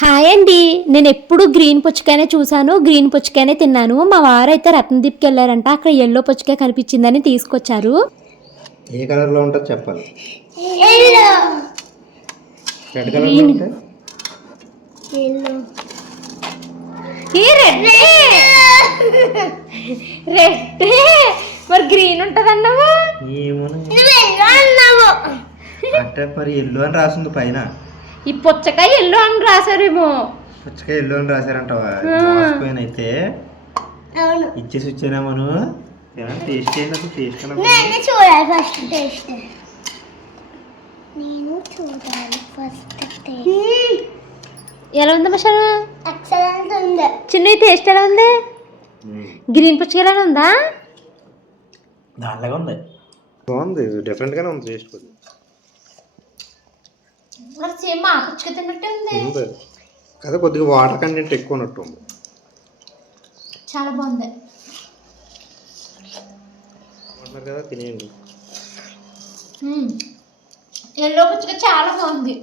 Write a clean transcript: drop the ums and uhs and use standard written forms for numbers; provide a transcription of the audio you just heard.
Hi అండి. నేను ఎప్పుడు గ్రీన్ పుచ్చకాయనే చూసాను, గ్రీన్ పుచ్చకాయనే తిన్నాను. మా వారు అయితే రత్నదీప్కి వెళ్ళారంట, అక్కడ ఎల్లో పుచ్చకాయ కనిపించిందని తీసుకొచ్చారు. ఏ కలర్ లో ఉంటుందో చెప్పాలి. రెడ్ కలర్ లో ఉంటే రెడ్ మరి గ్రీన్ ఉంటుంది అన్నావు. అంటే మరి ఎల్లో అని రాసింది పైన. ఈ పుచ్చకాయ ఎల్లో అని రాశారేమో. పుచ్చకాయ ఎల్లో అని రాశారంటావా? అయితే ఇచ్చేసి వచ్చానా మనం. టేస్ట్ చేయండి, టేస్ట్ ఎలా ఉంది మషాలు? చిన్న టేస్ట్ ఎలా ఉంది? గ్రీన్ పుచ్చకాయ ఎలా ఉందా? దానిలాగా ఉంది, బాగుంది, డిఫరెంట్ గానే ఉంది టేస్ట్ కొద్దిగా. సేమ్ ఆ పుచ్చకాయ తిన్నట్టే ఉంది కదా, కొద్దిగా వాటర్ కంటెంట్ ఎక్కువ ఉన్నట్టు ఉంది. చాలా బాగుంది కదా, తినేయండి. ఎల్లో పుచ్చకాయ చాలా బాగుంది.